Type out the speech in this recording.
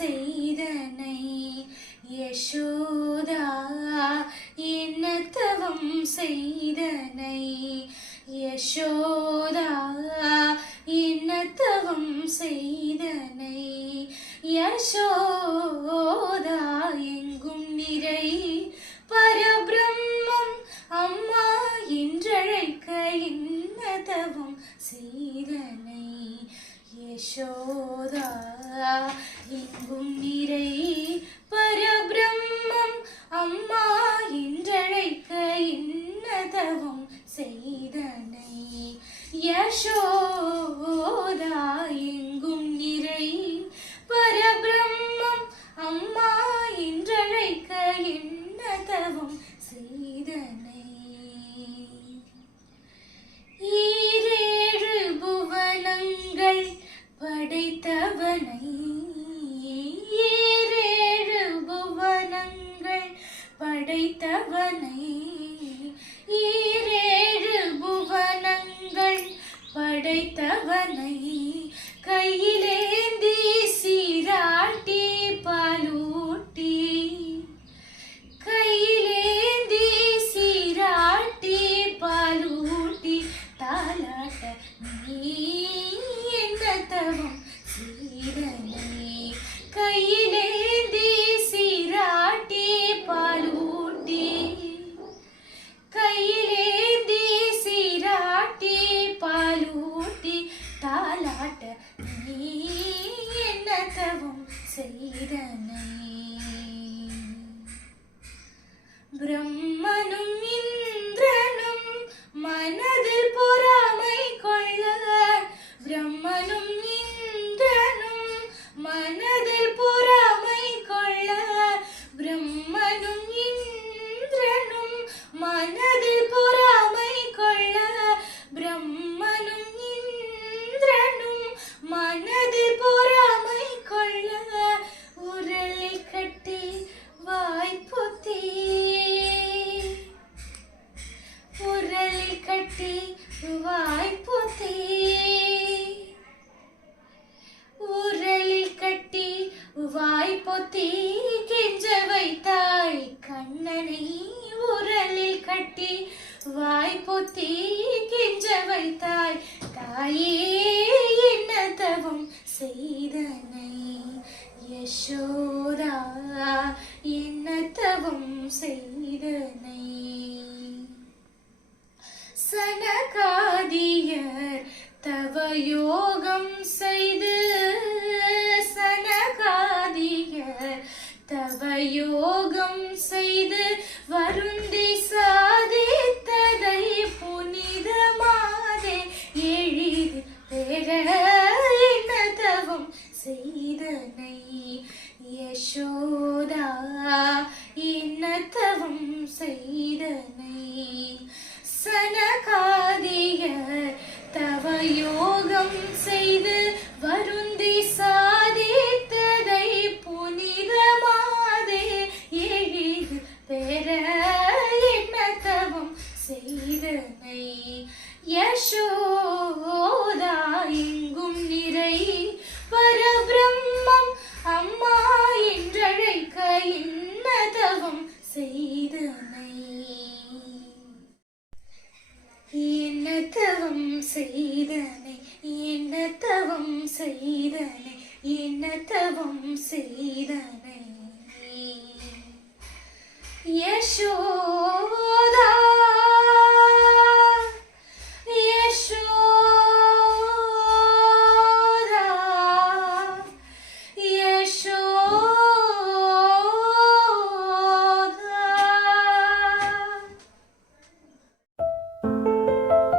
செய்தனை. யசோதா என்ன தவம் செய்தனை. யசோதா என்ன தவம் செய்தனை. யசோதா எங்கும் நிறை பரபிரம்மம் அம்மா என்றழைக்க என்ன செய்தனை. யசோதா இங்கும் நிறை பரபிரம்மம் அம்மா என்றழைக்க இன்னதவும் செய்தனை. யசோதா படைத்தவனை ஈரேழு புவனங்கள் படைத்தவனை. ஈரேழு புவனங்கள் படைத்தவனை. கையிலே ബ്രഹ്മനും உரலில் கட்டி வாய்ப்பொத்தி கிஞ்ச வைத்தாய். தாயே என்னதவும் செய்தனை. யசோதா என்னத்தவும் செய்தனை. சனகாதியர் தவ யோகம் செய்து சனகாதியர் தவ யோகம் செய்தனை என்ன தவம் செய்தனை என்ன தவம் செய்தனை என்ன தவம் செய்தனை யசோதா